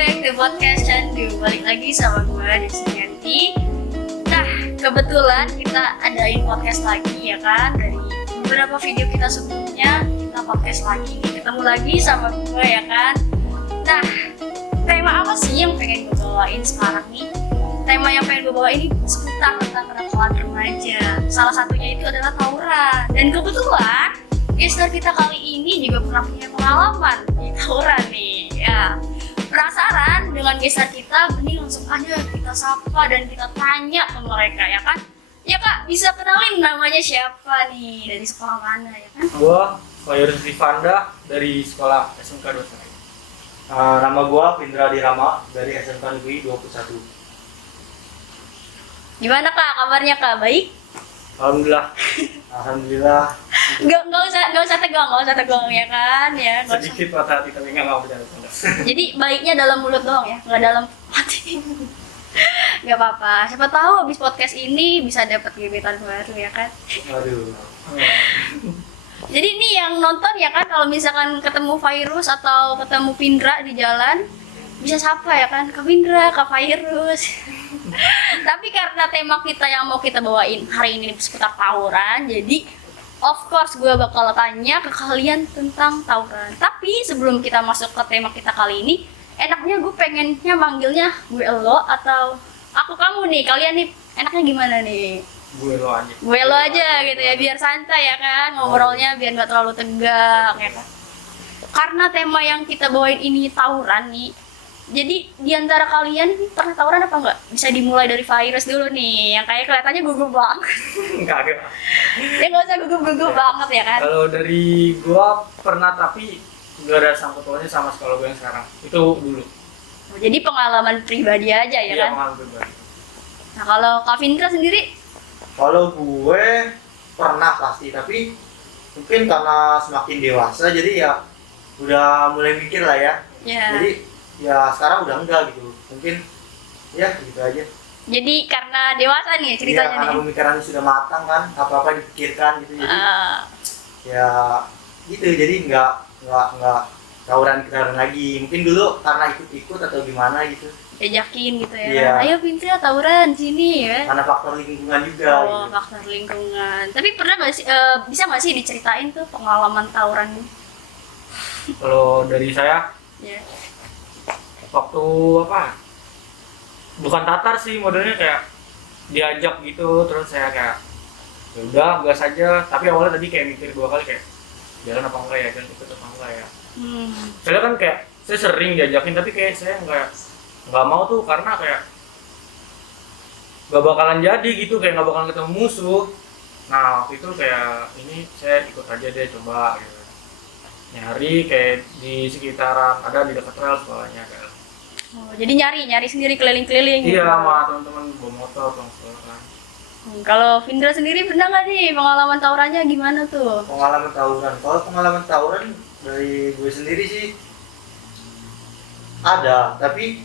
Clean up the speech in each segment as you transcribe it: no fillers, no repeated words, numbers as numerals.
back to podcast Candu. Balik lagi sama gue Desianti. Nah, kebetulan kita adain podcast lagi ya kan. Dari beberapa video kita sebelumnya kita podcast lagi. Ketemu lagi sama gue ya kan. Nah, tema apa sih yang pengen gue bawain sekarang nih? Tema yang pengen gue bawain ini seputar tentang kenakalan remaja. Salah satunya itu adalah tawuran. Dan kebetulan gestar kita kali ini juga pernah punya pengalaman di tawuran nih ya. Penasaran dengan gestar kita, mending langsung aja kita sapa dan kita tanya ke mereka ya kan. Ya kak, bisa kenalin namanya siapa nih, dari sekolah mana ya kan? Gua Fayur Rifanda dari sekolah SMK 21. Nama gua Pindra Dirama dari SMK Negeri 21. Gimana kak, kabarnya kak? Baik? Alhamdulillah. Gak usah tegang ya kan ya. Nggak usah. Sedikit patah hati tapi nggak mau bercanda. Jadi baiknya dalam mulut doang ya, nggak dalam hati. Gak apa-apa, siapa tahu habis podcast ini bisa dapat gebetan baru ya kan. Aduh. Jadi ini yang nonton ya kan, kalau misalkan ketemu Virus atau ketemu Pindra di jalan, bisa sapa ya kan, Kak Pindra, Kak Virus. Tapi karena tema kita yang mau kita bawain hari ini seputar tawuran, jadi of course gue bakal tanya ke kalian tentang tawuran. Tapi sebelum kita masuk ke tema kita kali ini, enaknya gue pengennya manggilnya gue lo atau aku kamu nih. Kalian nih enaknya gimana nih? Gue lo aja. Gue lo aja gitu ya, biar santai ya kan, ngobrolnya biar nggak terlalu tegang ya kan. Karena tema yang kita bawain ini tawuran nih, jadi diantara kalian pernah tawuran apa enggak? Bisa dimulai dari Virus dulu nih, yang kayak kelihatannya gugup banget. Enggak ada. Ya nggak usah gugup banget ya kan. Kalau dari gua pernah tapi nggak ada sangkut pautnya sama sekolah gua yang sekarang. Itu dulu. Jadi pengalaman pribadi aja ya Iya, kan. pengalaman pribadi. Nah kalau Kak Vindra sendiri, Kalau gue pernah pasti, tapi mungkin karena semakin dewasa jadi ya udah mulai mikir lah ya. ya. Jadi ya sekarang udah enggak gitu. Mungkin ya gitu aja. Jadi karena dewasa nih Iya, ceritanya karena nih. pemikirannya sudah matang kan, apa-apa dipikirkan gitu. Jadi ya gitu. Jadi nggak tawuran lagi. Mungkin dulu karena ikut-ikut atau gimana gitu. Diajakin gitu ya. Iya. Ayo Vindra tawuran sini ya. Karena faktor lingkungan juga. Oh, Gitu. faktor lingkungan. Tapi pernah nggak sih, bisa nggak sih diceritain tuh pengalaman tawuran ini? Kalau dari saya Ya. waktu apa? Bukan tatar sih, modelnya kayak diajak gitu, terus saya kayak ya udah gas aja. Tapi awalnya tadi kayak mikir 2 kali kayak jalan apa enggak ya, dan ikut apa enggak ya. Soalnya kan kayak saya sering diajakin tapi kayak saya nggak mau tuh karena kayak nggak bakalan jadi gitu, kayak nggak bakalan ketemu musuh. Nah waktu itu kayak ini saya ikut aja deh, coba gitu. Nyari kayak di sekitaran, ada di dekat rel sekolahnya kayak. Oh, jadi nyari sendiri keliling-keliling. Iya, gitu. sama teman-teman bawa motor pulang sekolah kan. Kalau Vindra sendiri pernah nggak nih pengalaman tawurannya gimana tuh? Pengalaman tawuran. Kalau pengalaman tawuran dari gue sendiri sih ada, tapi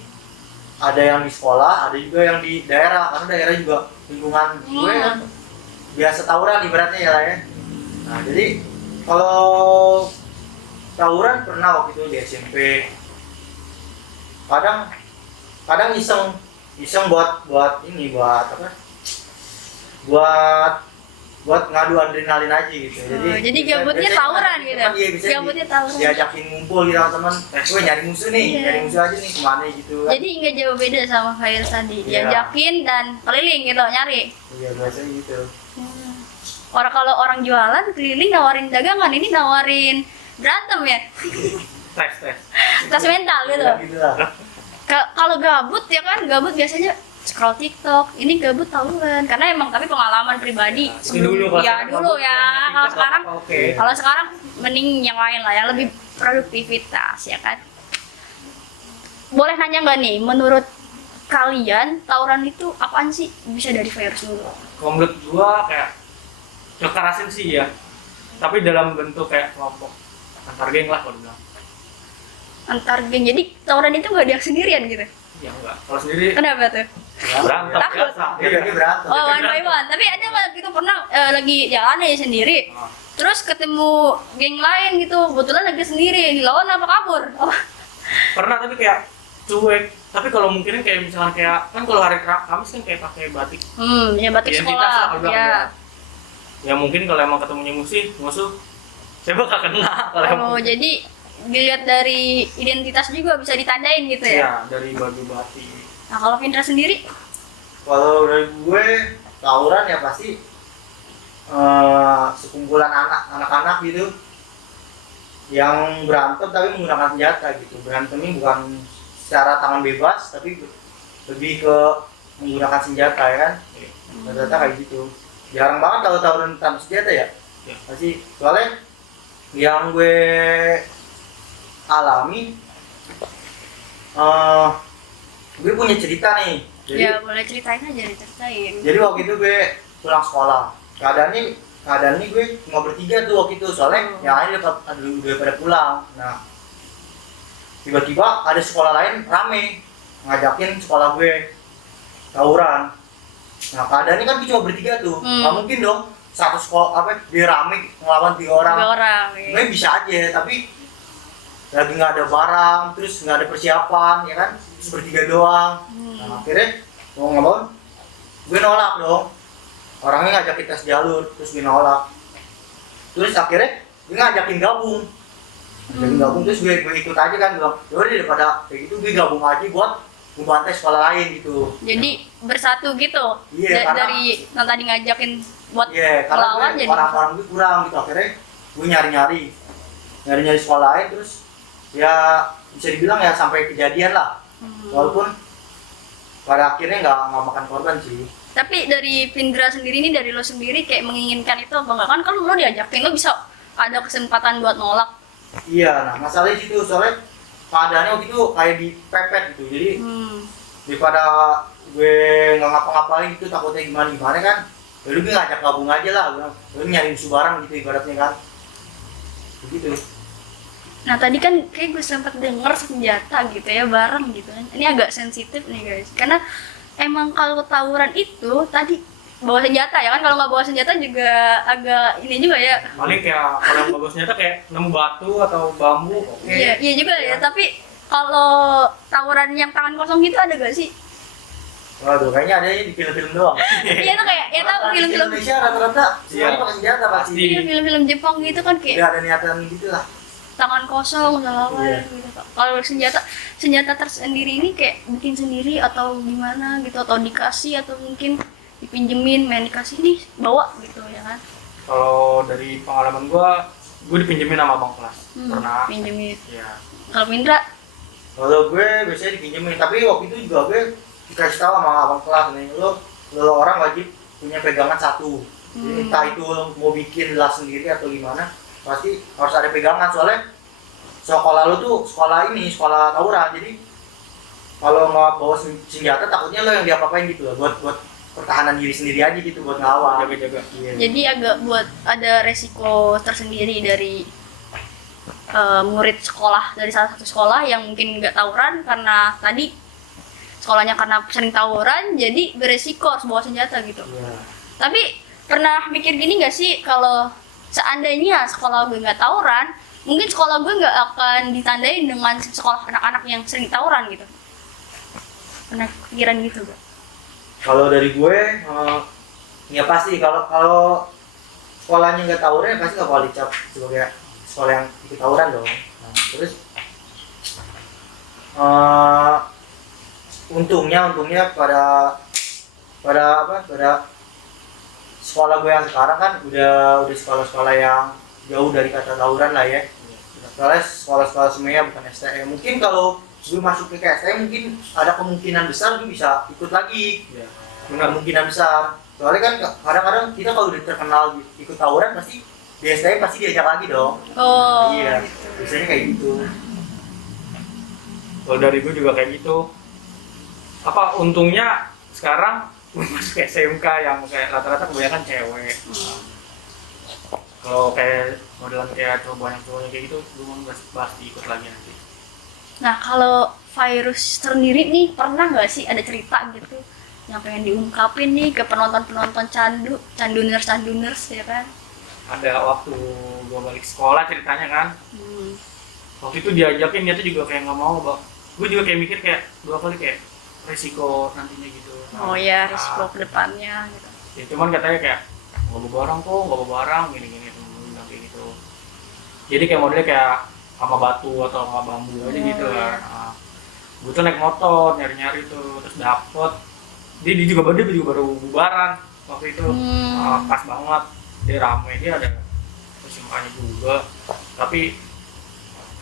ada yang di sekolah, ada juga yang di daerah. Karena daerah juga lingkungan gue kan biasa tawuran ibaratnya ya lah ya. Nah jadi kalau tawuran pernah waktu itu di SMP. Kadang iseng buat apa? Buat ngadu adrenalin aja gitu. Jadi gabutnya tawuran gitu. Iya, bisa Gabutnya tawuran. diajakin ngumpul gitu sama teman. Gue nyari musuh nih, Iya. nyari musuh aja nih kemana gitu kan. Jadi nggak jauh beda sama Virus tadi. Iya. Diajakin dan keliling gitu nyari. Iya biasanya gitu. Kalau orang jualan keliling nawarin dagangan, ini nawarin berantem ya. Tes. Tas mental gitu. Ya, gitu lah. Kalau gabut ya kan, gabut biasanya scroll TikTok. Ini gabut tawuran karena emang tapi pengalaman pribadi Dulu ya dulu ya. Kalau sekarang oke. kalau sekarang mending yang lain lah ya, lebih produktivitas ya kan. Boleh nanya nggak nih, menurut kalian tawuran itu apaan sih? Bisa dari Virus dulu. Kalau menurut gua kayak kekerasan sih ya, tapi dalam bentuk kayak kelompok antar geng lah kalau bilang. Antar geng, jadi tawuran itu nggak ada sendirian gitu. Ya enggak, kalau sendiri Kenapa tuh? berantem Takut. biasa. Iya, ini berantem. Oh, one by one. Tapi ada nggak gitu pernah lagi jalan aja sendiri, terus ketemu geng lain gitu, kebetulan lagi sendiri, dilawan apa kabur? Oh, Pernah tapi kayak cuek. Tapi kalau mungkin kayak misalnya kayak kan kalau hari Kamis kan kayak pakai batik Ya batik identitas sekolah. lah, kalau bilang. Ya. Ya mungkin kalau emang ketemunya musuh saya bakal kena kalau emang. Oh, jadi dilihat dari identitas juga bisa ditandain gitu ya. Iya, dari baju batik. Nah, kalau Vindra sendiri? Kalau dari gue tawuran ya pasti sekumpulan anak-anak gitu yang berantem tapi menggunakan senjata gitu. Berantemnya bukan secara tangan bebas tapi lebih ke menggunakan senjata ya kan. Senjata kayak gitu. Jarang banget kalau tawuran tanpa senjata ya. Ya. Pasti soalnya yang gue alami gue punya cerita nih. Jadi, Ya boleh ceritain aja, diceritain. jadi waktu itu gue pulang sekolah. Keadaannya gue cuma bertiga tuh waktu itu. Soalnya yang lain udah pada pulang. Nah, tiba-tiba ada sekolah lain rame ngajakin sekolah gue tawuran. Nah, keadaannya kan gue cuma bertiga tuh. Nggak mungkin dong satu sekolah dia rame ngelawan 3 orang. 3 orang. Ya. Gue bisa aja, tapi lagi nggak ada barang, terus nggak ada persiapan, ya kan? Terus bertiga doang. Nah, akhirnya mau nggak mau, gue nolak dong. Orangnya ngajakin tes jalur, terus gue nolak. Terus akhirnya gue ngajakin gabung. Terus gue ikut aja kan, bilang yaudah daripada kayak gitu gue gabung aja buat membantai sekolah lain gitu. Jadi bersatu gitu. Iya, karena- dari yang tadi ngajakin buat Iya, karena melawan gue, jadi orang-orang gue kurang gitu. Akhirnya gue nyari sekolah lain, terus ya bisa dibilang ya sampai kejadian lah. Walaupun pada akhirnya nggak makan korban sih. Tapi dari Vindra sendiri nih, dari lo sendiri kayak menginginkan itu apa enggak? Kan lo diajakin, lo bisa ada kesempatan buat nolak. Iya, nah masalahnya situ soalnya keadaannya waktu itu kayak dipepet gitu. Jadi daripada gue nggak ngapa-ngapain gitu takutnya gimana kan. Lalu gue ngajak gabung aja lah, gue nyari musuh bareng gitu ibaratnya kan. Begitu. Nah tadi kan kayak gue sempat denger senjata gitu ya, bareng gitu kan. Ini agak sensitif nih guys, karena emang kalau tawuran itu tadi bawa senjata ya kan, kalau nggak bawa senjata juga agak ini juga ya. Paling kayak kalau yang bagus nyata kayak nemu batu atau bambu. Oke. Iya juga ya, tapi kalau tawuran yang tangan kosong gitu ada gak sih? Waduh, kayaknya ada di film-film doang. Iya tuh kayak ya tau Di film-film Indonesia rata-rata semuanya Iya. pakai senjata pasti. Pasti. iya, film-film Jepang gitu kan kayak Tidak ada niatan gitu lah. tangan kosong segala Iya. gitu. Kalau senjata tersendiri ini kayak bikin sendiri atau gimana gitu, atau dikasih atau mungkin dipinjemin, main dikasih nih bawa gitu ya kan. Kalau dari pengalaman gue dipinjemin sama abang kelas. Pernah. Pinjemin. Ya. Kalau Mindra Kalau gue biasanya dipinjemin, tapi waktu itu juga gue dikasih tahu sama abang kelas nih, lo orang wajib punya pegangan satu. Jadi entah itu lo mau bikin las sendiri atau gimana, pasti harus ada pegangan. Soalnya sekolah lo tuh sekolah tawuran. Jadi kalau nggak bawa senjata takutnya lo yang diapa-apain gitu loh, buat pertahanan diri sendiri aja gitu, buat ngelawan. Jaga-jaga. Iya. jadi agak buat ada resiko tersendiri dari murid sekolah, dari salah satu sekolah yang mungkin nggak tawuran karena tadi sekolahnya karena sering tawuran jadi beresiko harus bawa senjata gitu. Iya. Tapi pernah mikir gini nggak sih, kalau seandainya sekolah gue nggak tawuran, mungkin sekolah gue nggak akan ditandain dengan sekolah anak-anak yang sering tawuran gitu. Pernah pikiran gitu gak? Kalau dari gue, ya pasti kalau sekolahnya nggak tawuran, pasti nggak bakal dicap sebagai sekolah yang ikut tawuran dong. Nah, terus untungnya pada sekolah gue yang sekarang kan udah sekolah-sekolah yang jauh dari kata tawuran lah ya. Soalnya sekolah-sekolah semuanya bukan STM. Mungkin kalau gue masuk ke STM mungkin ada kemungkinan besar gue bisa ikut lagi. Ya. Kemungkinan besar. Soalnya kan kadang-kadang kita kalau udah terkenal ikut tawuran pasti di STM pasti diajak lagi dong. Oh, Iya. gitu. Biasanya kayak gitu. Kalau dari gue juga kayak gitu. Apa untungnya sekarang gue masuk SMK yang kayak rata-rata kebanyakan cewek. Kalau kayak modelan kayak cowok banyak cowoknya kayak gitu, gue mau pasti ikut lagi nanti. Nah kalau virus sendiri nih, pernah nggak sih ada cerita gitu yang pengen diungkapin nih ke penonton-penonton canduners ya kan? Ada waktu gue balik sekolah ceritanya kan, waktu itu diajakin dia tuh juga kayak nggak mau gue juga kayak mikir kayak 2 kali kayak resiko nantinya gitu. Oh iya, risiko kedepannya gitu. Ya cuman katanya kayak nggak bawa barang kok, nggak bawa barang gini-gini temen gue bilang kayak gitu. Jadi kayak modelnya kayak sama batu atau sama bambu aja gitu kan. Nah, gue tuh naik motor nyari-nyari tuh terus dapet. Dia juga baru bubaran waktu itu. Pas banget, dia rame, dia ada persimpangannya juga. Tapi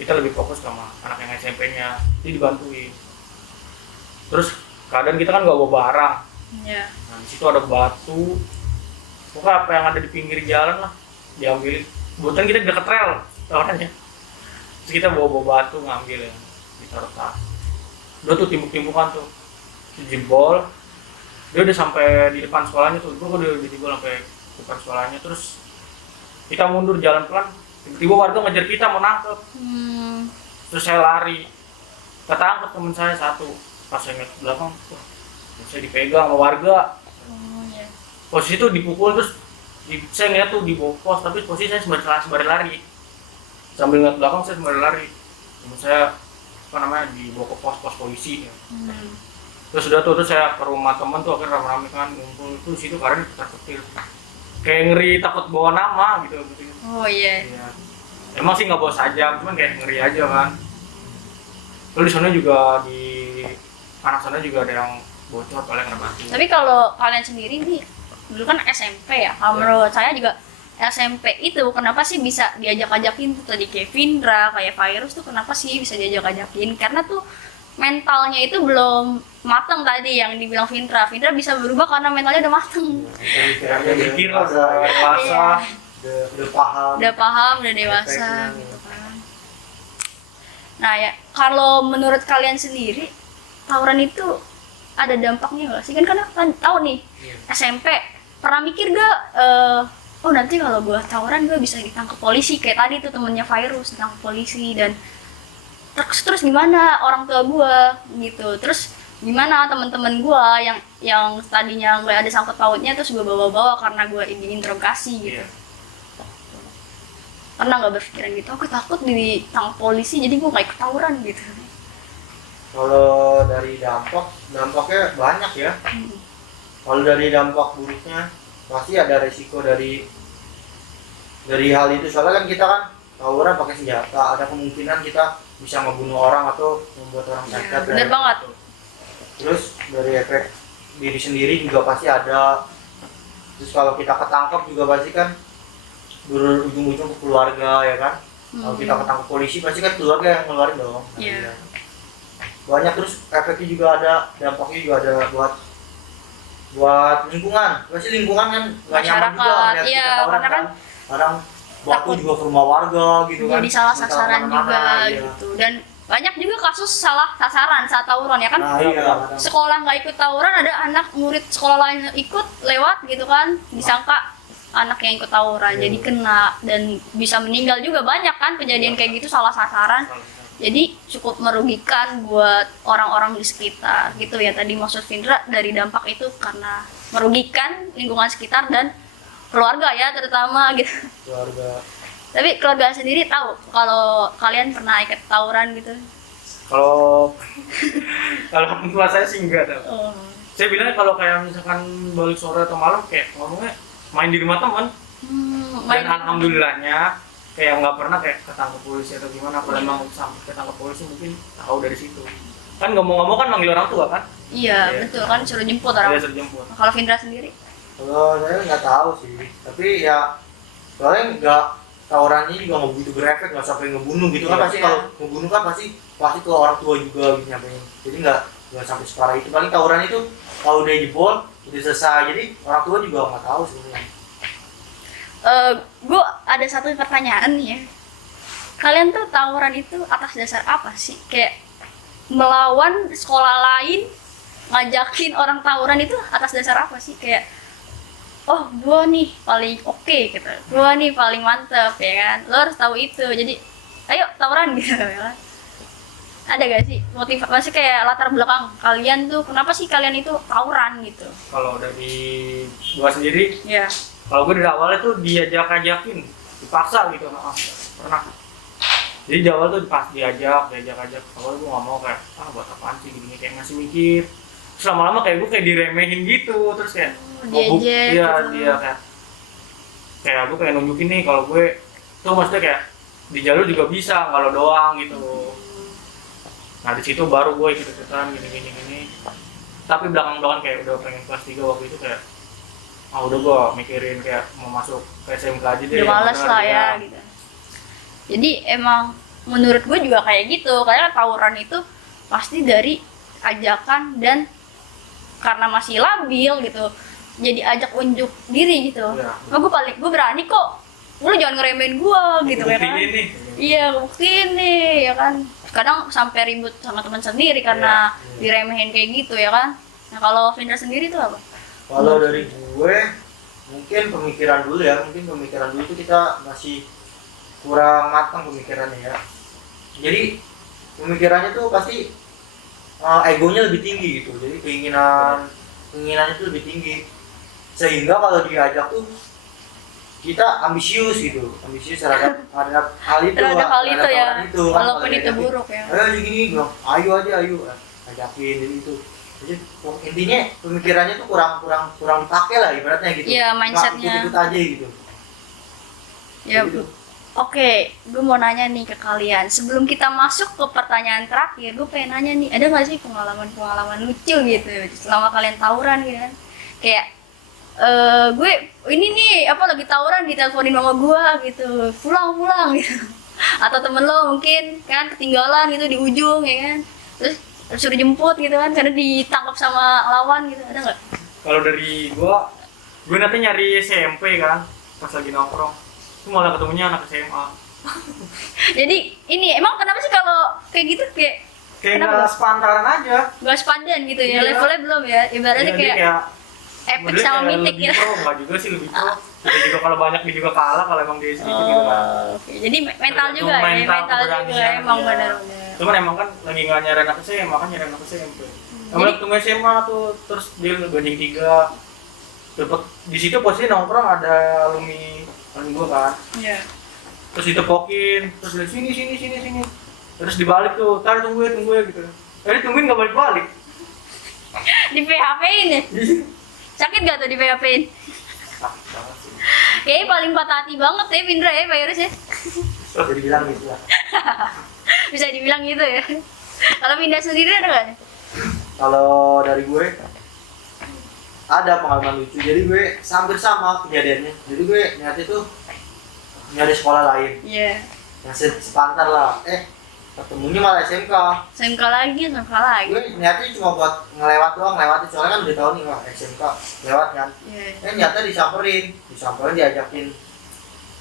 kita lebih fokus sama anak yang SMP-nya, dia dibantuin. Terus kadang kita kan nggak bawa barang. Iya. Nah di situ ada batu, pokoknya apa yang ada di pinggir jalan lah diambil. Kebetulan kita deket rel tawarannya. Terus kita bawa batu ngambil ya, ditaruh tas. Udah tuh timbuk-timbukan tuh, jebol. Dia udah sampai di depan sekolahnya tuh, gue udah jebol sampai depan sekolahnya. Terus kita mundur jalan pelan, tiba-tiba warga ngejar kita mau nangkep. Terus saya lari, ketangkep temen saya satu. Pas saya ngeliat ke belakang, wah, saya dipegang sama warga. Iya. Posisi itu dipukul terus saya ngeliat tuh di bawah pos, tapi posisi saya sembari lari. Sambil ngeliat belakang saya sembari lari. Temen saya dibawa ke pos polisi ya. Terus udah tuh, terus saya ke rumah temen tuh akhirnya rame-rame kan ngumpul tuh situ karena dipetar-petir. Kayak ngeri takut bawa nama gitu. Oh iya. Iya. Emang sih nggak bawa sajam, cuman kayak ngeri aja kan. Terus di sana juga di anak sana juga ada yang bocor paling kena batu. Tapi kalau kalian sendiri nih, dulu kan SMP ya. Kalau menurut saya juga SMP itu kenapa sih bisa diajak-ajakin tuh tadi kayak Vindra, kayak Virus tuh kenapa sih bisa diajak-ajakin? Karena tuh mentalnya itu belum matang tadi yang dibilang Vindra. Vindra bisa berubah karena mentalnya udah matang. Pikirannya mikir lah, dewasa, udah paham. Udah paham, udah dewasa Efeknya. gitu kan. Nah ya, kalau menurut kalian sendiri tawuran itu ada dampaknya nggak sih? Kan tahu nih SMP pernah mikir gak oh nanti kalau gue tawuran gue bisa ditangkap polisi kayak tadi tuh temennya Virus ditangkap polisi dan terus gimana orang tua gue gitu, terus gimana teman-teman gue yang tadinya nggak ada sangkut pautnya terus gue bawa-bawa karena gue diinterogasi gitu. Pernah nggak berpikiran gitu, aku takut ditangkap polisi jadi gue nggak ikut tawuran gitu? Kalau dari dampaknya banyak ya. Kalau dari dampak buruknya pasti ada resiko dari hal itu, soalnya kan kita kan tawuran pakai senjata, ada kemungkinan kita bisa membunuh orang atau membuat orang sakit. Bener banget. Terus dari efek diri sendiri juga pasti ada. Terus kalau kita ketangkap juga pasti kan berujung-ujung ke keluarga ya kan. Kalau kita ketangkap polisi pasti kan keluarga yang ngeluarin dong. Iya. Banyak, terus efeknya juga ada, dampaknya juga ada buat lingkungan. Pasti lingkungan kan nggak nyaman juga Masyarakat, ngeliat iya, kita tawuran karena kan kadang takut waktu juga ke rumah warga gitu kan. jadi salah Entah sasaran kemana-mana, juga iya. gitu, dan banyak juga kasus salah sasaran saat tawuran ya kan. Nah iya, Sekolah nggak ikut tawuran, ada anak murid sekolah lain ikut lewat gitu kan, disangka anak yang ikut tawuran jadi kena dan bisa meninggal juga. Banyak kan kejadian kayak gitu salah sasaran, jadi cukup merugikan buat orang-orang di sekitar gitu ya. Tadi maksud Vindra dari dampak itu karena merugikan lingkungan sekitar dan keluarga ya terutama gitu. keluarga. Tapi keluarga sendiri tahu kalau kalian pernah ikut tawuran gitu? Kalau orang tua saya sih enggak tahu. Oh. Saya bilangnya kalau kayak misalkan balik sore atau malam kayak ngomongnya main di rumah teman. Dan alhamdulillahnya kayak nggak pernah kayak ketangkep polisi atau gimana. Kalau emang sampai ketangkep polisi mungkin tahu dari situ. Kan ngomong-ngomong kan manggil orang tua kan? Iya, betul kan, suruh jemput orang. Dia suruh jemput. Kalau Vindra sendiri? Kalau saya nggak tahu sih, tapi ya soalnya nggak, tawurannya juga nggak begitu berefek, nggak sampai ngebunuh gitu kan. Pasti kalau ngebunuh kan pasti ke orang tua juga gitu nyampein. Jadi nggak sampai separah itu. Paling tawuran itu kalau udah jebol udah selesai, jadi orang tua juga nggak tahu sebenarnya. Gue ada satu pertanyaan nih ya. Kalian tuh tawuran itu atas dasar apa sih? Kayak melawan sekolah lain, ngajakin orang tawuran itu atas dasar apa sih? Kayak oh gue nih paling oke gitu, gue nih paling mantep ya kan, lo harus tahu itu jadi ayo tawuran gitu ya kan. Ada gak sih motivasi kayak latar belakang kalian tuh kenapa sih kalian itu tawuran gitu? Kalau dari gua sendiri, Ya. kalau gue dari awalnya tuh diajak-ajakin, dipaksa gitu, pernah. Jadi di awal tuh pas diajak awal gue nggak mau, kayak buat apaan sih gini, kayak masih mikir. Terus lama-lama kayak gue kayak diremehin gitu, terus kayak diejek iya gitu. dia kayak gue kayak nunjukin nih kalau gue tuh maksudnya kayak di jalur juga bisa, nggak lo doang gitu. Nah di situ baru gue ikut-ikutan gini. Tapi belakang-belakang kayak udah pengen kelas 3 waktu itu kayak udah gue mikirin kayak mau masuk ke SMK aja deh. Udah males lah ya gitu. Jadi emang menurut gue juga kayak gitu, karena tawuran itu pasti dari ajakan dan karena masih labil gitu, jadi ajak unjuk diri gitu. Ya. Gue berani kok, lu jangan ngeremehin gue gitu ya kan. Iya buktiin nih ya kan. Kadang sampai ribut sama teman sendiri karena diremehin kayak gitu ya kan. Nah kalau Vindra sendiri tuh apa? Kalau dari gue mungkin pemikiran dulu itu kita masih kurang matang pemikirannya ya. Jadi pemikirannya tuh pasti egonya lebih tinggi gitu. Jadi keinginannya tuh lebih tinggi. Sehingga kalau diajak tuh kita ambisius terhadap hal itu. Terhadap hal itu ya. Walaupun Kan, itu buruk ya. ayo gini bilang, ayo ajakin jadi itu. Jadi intinya pemikirannya tuh kurang dipakai lah ibaratnya gitu. Iya, mindsetnya. Ikut aja gitu. Ya, Gitu. Oke, gue mau nanya nih ke kalian. Sebelum kita masuk ke pertanyaan terakhir, gue pengen nanya nih, ada nggak sih pengalaman lucu gitu selama kalian tawuran gitu kan? Kayak gue ini nih lagi tawuran diteleponin mama gue gitu, pulang gitu. Atau temen lo mungkin kan ketinggalan gitu di ujung ya kan, terus suruh jemput gitu kan karena ditangkap sama lawan gitu, ada nggak? Kalau dari gue nanti nyari SMP kan pas lagi nongkrong, itu malah ketemunya anak SMA. Jadi ini emang kenapa sih kalau kayak gitu kayak Nggak sepantaran aja. nggak sepadan gitu ya, Iya. levelnya belum ya, ibaratnya Iya, kayak epic sama mitik ya. ya. Enggak juga sih, lebih pro. Dia juga kalau banyak dia juga kalah kalau emang dia segitu gitu kan. Oke. Jadi mental Tergantung juga ya, mental mental juga keberanian, emang iya. benar-benar. Cuman emang kan lagi nggak nyari anak SMA, kan nyari anak SMP. Emang ketemu SMA tuh, terus dia gandeng 3. Dapet di situ posisi nongkrong ada alumni gua kan. Iya. Terus ditepokin, terus dia sini. Terus dibalik tuh, tunggu ya gitu. Tadi tungguin nggak balik. Di PHP-in ya? Sakit gak tuh di PHP-in? Kayaknya paling patah hati banget ya Vindra ya, Pak Yurus ya? Bisa dibilang gitu lah. Bisa dibilang gitu ya. Kalau Vindra sendiri ada gak nih? Kalau dari gue ada pengalaman lucu. Jadi gue hampir sama kejadiannya. Jadi gue niatnya tuh nyari sekolah lain Iya. yang sepantar lah. Ketemunya malah SMK. SMK lagi. Gue niatnya cuma buat ngelewatin soalnya kan udah tahu nih wah SMK lewat kan. Iya. Nyata disamperin diajakin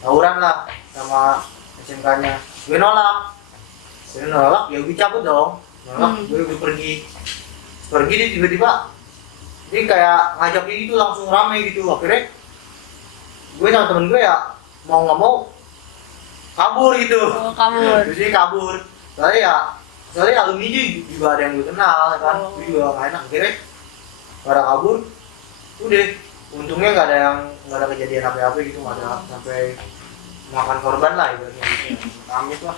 tawuran lah sama SMK-nya. Gue nolak ya gue cabut dong. Gue pergi dia tiba-tiba dia kayak ngajakin gitu langsung rame gitu. Akhirnya gue sama temen gue ya mau nggak mau kabur gitu. Kabur. Terus dia kabur. Soalnya alumni juga ada yang gue kenal kan. Gue juga nggak enak. Akhirnya pada kabur. Udah. Untungnya nggak ada kejadian apa-apa gitu, nggak ada sampai makan korban lah ibaratnya. Amit lah.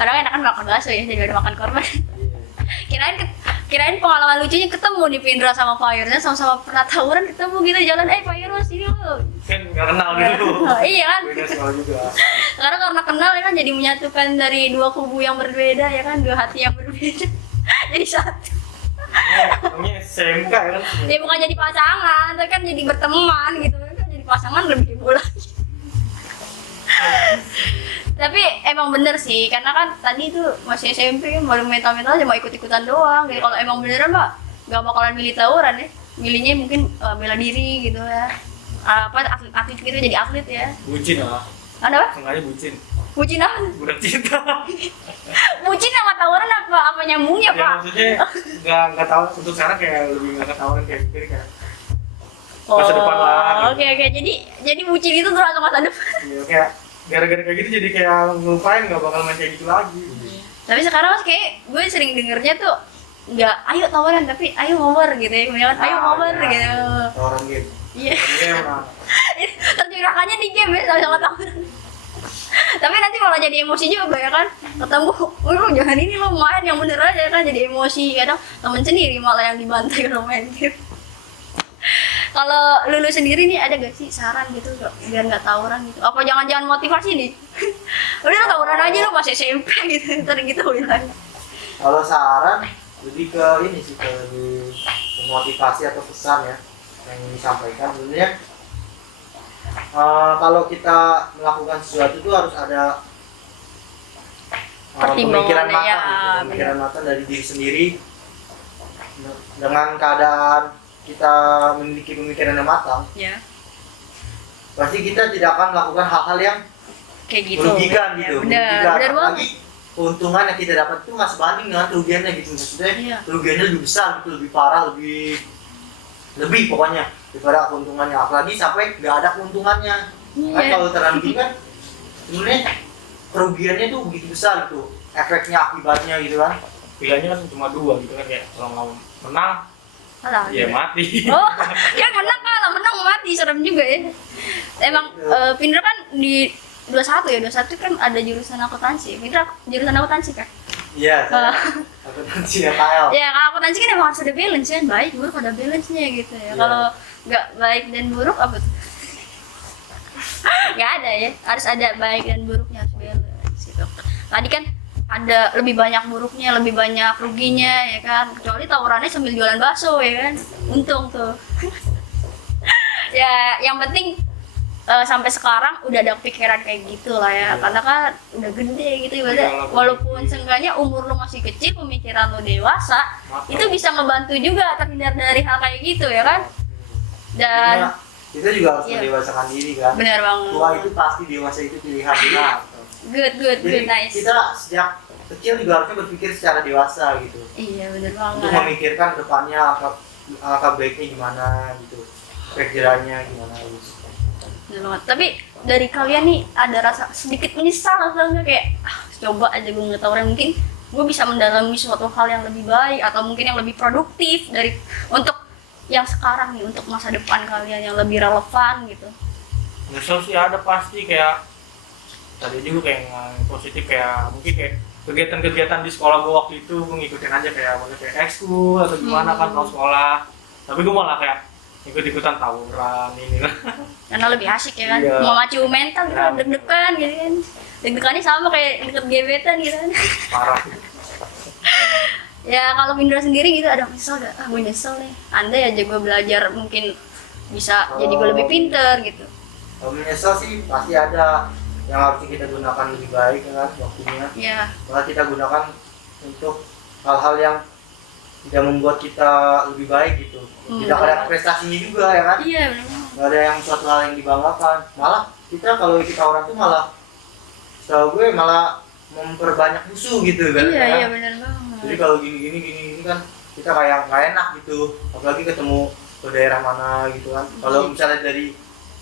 Kadang enakan makan bakso ya daripada makan korban. Kirain pengalaman lucunya ketemu nih Vindra sama Pak Yurus, sama-sama pernah tawuran ketemu gitu jalan, Pak Yurus ini lo. Kan nggak kenal gitu. Iya kan? Beda sekolah juga. Karena kenal ya kan jadi menyatukan dari dua kubu yang berbeda ya kan, dua hati yang berbeda jadi satu. Namanya SMK ya kan. Ya bukan jadi pasangan, tapi kan jadi berteman gitu kan, jadi pasangan lebih heboh lagi. Tapi emang bener sih, karena kan tadi tuh masih SMP kan baru mental aja mau ikut-ikutan doang. Jadi kalau emang beneran Mbak gak bakalan milih tawuran ya, milihnya mungkin bela diri gitu ya. Atlet gitu, jadi atlet ya. Bucin lah. Ada apa? Sengaja bucin. Bucin apa? Budak cinta. Bucin sama tawuran apa nyambungnya Ya Pak? maksudnya nggak tahu untuk sekarang kayak lebih nggak ketahuan kayak mikir kayak masa depan lah. Oke. Jadi bucin itu tuh langsung masa depan. Iya, kayak gara-gara kayak gitu jadi kayak ngelupain nggak bakal main kayak gitu lagi. Tapi sekarang mas kayak gue sering dengernya tuh nggak ayo tawaran tapi ayo ngobrol gitu ya, kebanyakan ayo ngobrol gitu. Tawaran game. Iya. Iya emang. Terjurakannya di game ya sama tawaran. Tapi nanti malah jadi emosi juga ya kan, ketemu lu jangan ini, lo main yang bener aja kan, jadi emosi. Kadang temen sendiri malah yang dibantai kalau main game. Kalau Lulu sendiri nih ada gak sih saran gitu biar nggak tawuran gitu? Apa jangan-jangan motivasi nih? Udah lo tawuran aja lo masih SMP gitu, ntar gitu bilang. Kalau saran lebih ke ini sih, ke lebih motivasi atau pesan ya yang disampaikan. Sebenarnya kalau kita melakukan sesuatu itu harus ada pemikiran matang, ya, gitu. Pemikiran matang dari diri sendiri. Dengan keadaan kita memiliki pemikiran yang matang, Ya. pasti kita tidak akan melakukan hal-hal yang Kayak gitu. merugikan Ya, gitu. bener banget. Apalagi keuntungan yang kita dapat itu nggak sebanding dengan kerugiannya gitu. Maksudnya Iya. kerugiannya lebih besar gitu, lebih parah, lebih pokoknya daripada keuntungannya. Apalagi sampai nggak ada keuntungannya. Kan Iya. kalau terlalu kan sebenarnya kerugiannya tuh begitu besar gitu, efeknya akibatnya gitu kan. Pilihannya kan cuma dua gitu kan, kayak kalau mau menang Alah, ya gitu. mati. Oh, ya menang kalah, menang mati, serem juga ya. Emang Pindra kan di 21 ya, 21 kan ada jurusan akuntansi. Pindra jurusan akuntansi kan? Iya, akuntansi ya KL. Ya, kalau akuntansi kan emang harus ada balance kan, baik buruk ada balance-nya gitu ya. Iya. Kalau nggak baik dan buruk apa tuh? Nggak ada ya, harus ada baik dan buruknya, harus balance gitu. Tadi kan ada lebih banyak buruknya, lebih banyak ruginya ya kan. Kecuali tawurannya sambil jualan bakso ya kan, untung tuh. Ya, yang penting sampai sekarang udah ada pikiran kayak gitu lah ya, karena kan udah gede gitu ibaratnya. Iya, Walaupun seenggaknya umur lu masih kecil, pemikiran lu dewasa, Matang. itu bisa ngebantu juga terhindar dari hal kayak gitu ya kan. Dan Intinya, kita juga harus Iya. mendewasakan diri kan. benar banget. Tua itu pasti, dewasa itu pilihan kita. Good, Jadi nice. kita sejak kecil juga harusnya berpikir secara dewasa gitu, Iya benar untuk banget. memikirkan depannya angka baiknya gimana gitu, efek jerahnya gimana gitu. Benar banget. Tapi dari kalian nih ada rasa sedikit menyesal atau enggak, kayak coba aja gue nggak tahu, mungkin gue bisa mendalami suatu hal yang lebih baik atau mungkin yang lebih produktif dari untuk yang sekarang nih, untuk masa depan kalian yang lebih relevan gitu. Nyesel sih ada pasti, kayak tadi juga kayak yang positif, kayak mungkin kayak kegiatan-kegiatan di sekolah gue waktu itu gue ngikutin aja, kayak mungkin kayak ekskul atau gimana kan kalau sekolah, tapi gue malah kayak ikut-ikutan tawuran ini lah. Karena lebih asik ya kan, Iya. memacu mental gitu, Ya. deg-degan gitu kan. Deg-degannya sama kayak deket gebetan gitu kan. Parah. Ya kalau Pindra sendiri gitu ada menyesal gak? Ah gue nyesel nih, andai aja gue belajar mungkin bisa jadi gue lebih pinter gitu. Kalau menyesal sih pasti ada, yang harusnya kita gunakan lebih baik kan waktunya. Ya, Malah kita gunakan untuk hal-hal yang tidak membuat kita lebih baik gitu. Tidak ada prestasinya juga ya kan. iya benar. Nggak ada yang suatu hal yang dibanggakan. Malah kita kalau kita orang tuh malah, setahu gue malah memperbanyak musuh gitu kan. Iya benar banget. Jadi kalau gini kan kita kayak nggak enak gitu. Apalagi ketemu ke daerah mana gitu kan. Kalau misalnya dari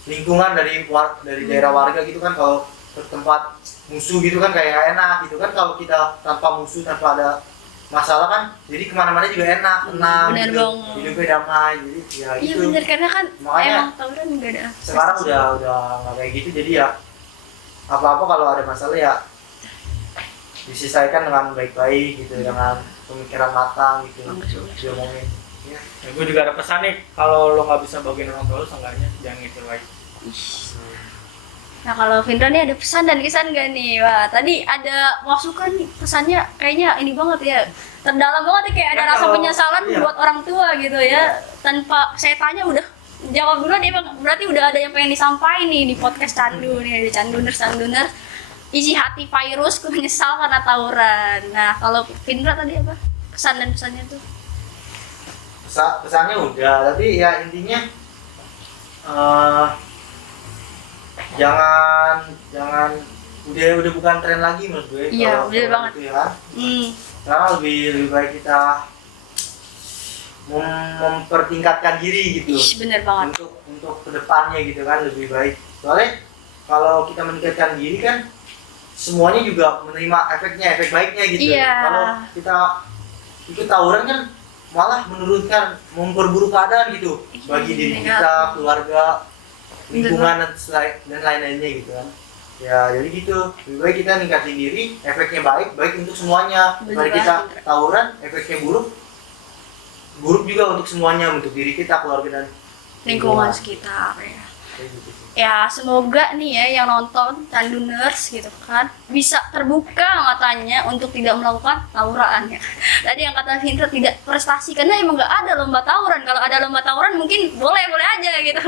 lingkungan, dari daerah warga gitu kan, kalau ke tempat musuh gitu kan kayak nggak enak gitu kan. Kalau kita tanpa musuh, tanpa ada masalah kan, jadi kemana-mana juga enak, tenang Bener gitu, banget. hidupnya damai, jadi ya Iya gitu. benar, karena kan Makanya emang tawuran nggak ada. Sekarang udah nggak kayak gitu, jadi ya apa-apa kalau ada masalah ya diselesaikan dengan baik-baik gitu, dengan pemikiran matang gitu, diomongin. Ya. Ya, gue juga ada pesan nih, kalau lo nggak bisa bagian orang tua lo, seenggaknya jangan gitu lagi. Nah kalau Vindra nih ada pesan dan kesan gak nih? Wah tadi ada masukan nih, pesannya kayaknya ini banget ya, terdalam banget ya, kayak ada Nah, rasa kalau- penyesalan iya. buat orang tua gitu ya. Tanpa saya tanya udah jawab duluan ya bang, berarti udah ada yang pengen disampaikan nih di podcast Candu nih, di Canduners. Isi hati virus, ku menyesal karena tawuran. Nah kalau Vindra tadi apa? Kesan dan pesannya tuh? Pesannya udah, tapi ya intinya jangan udah bukan tren lagi menurut gue. Iya, kalau bener banget. gitu ya. Hmm. Sekarang lebih baik kita mempertingkatkan diri gitu. Ih bener banget. untuk kedepannya gitu kan, lebih baik. Soalnya kalau kita meningkatkan diri kan semuanya juga menerima efek baiknya gitu. Iya. Kalau kita ikut tawuran kan malah menurunkan, memperburuk keadaan gitu bagi diri Iya. kita, keluarga, lingkungan dan lain-lainnya gitu kan. Ya jadi gitu, lebih baik kita ningkatin diri, efeknya baik untuk semuanya. Bener Kalau kita banget. tawuran, efeknya buruk juga untuk semuanya, untuk diri kita, keluarga dan Lingkungan sekitar ya. Kayak gitu sih. Ya semoga nih ya yang nonton Canduners gitu kan bisa terbuka matanya untuk tidak melakukan tawuran ya. Tadi yang kata Vinta tidak prestasi karena emang nggak ada lomba tawuran. Kalau ada lomba tawuran mungkin boleh aja gitu.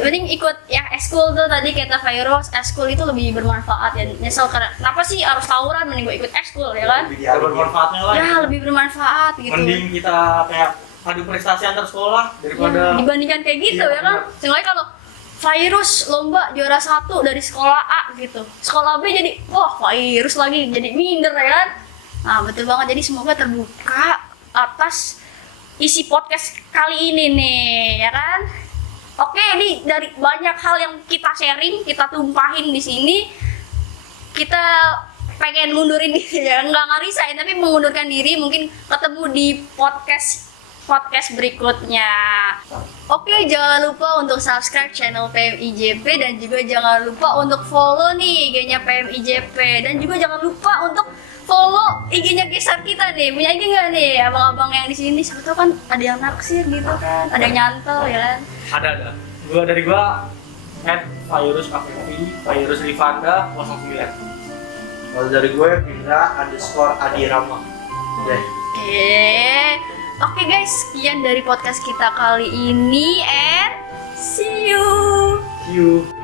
Mending ikut ya eskul tuh tadi kata Virus, eskul itu lebih bermanfaat ya. Nyesel karena kenapa sih harus tawuran, mending gue ikut eskul ya kan? Lebih Ada dialihin. bermanfaatnya lah. Ya lebih bermanfaat gitu. Mending kita kayak adu prestasi antar sekolah daripada Dibandingkan kayak gitu Iya, ya kan. Seenggaknya kalau Virus lomba juara 1 dari sekolah A gitu, sekolah B jadi wah Virus lagi jadi minder ya kan. Nah betul banget, jadi semoga terbuka atas isi podcast kali ini nih ya kan. Oke, ini dari banyak hal yang kita sharing, kita tumpahin di sini, kita pengen mundurin diri ya, nggak resign tapi mengundurkan diri, mungkin ketemu di podcast berikutnya. Oke, jangan lupa untuk subscribe channel PMIJP dan juga jangan lupa untuk follow nih IG-nya PMIJP dan juga jangan lupa untuk follow IG-nya geser kita nih. Punya IG nggak nih abang-abang yang di sini? Siapa tahu kan ada yang naksir gitu kan, ada yang nyantol ya kan. ada. Dari gua @virus Virus Rivanda 09. Kalau dari gue, Vindra_Adirama. Deh. Oke guys, sekian dari podcast kita kali ini and see you. See you.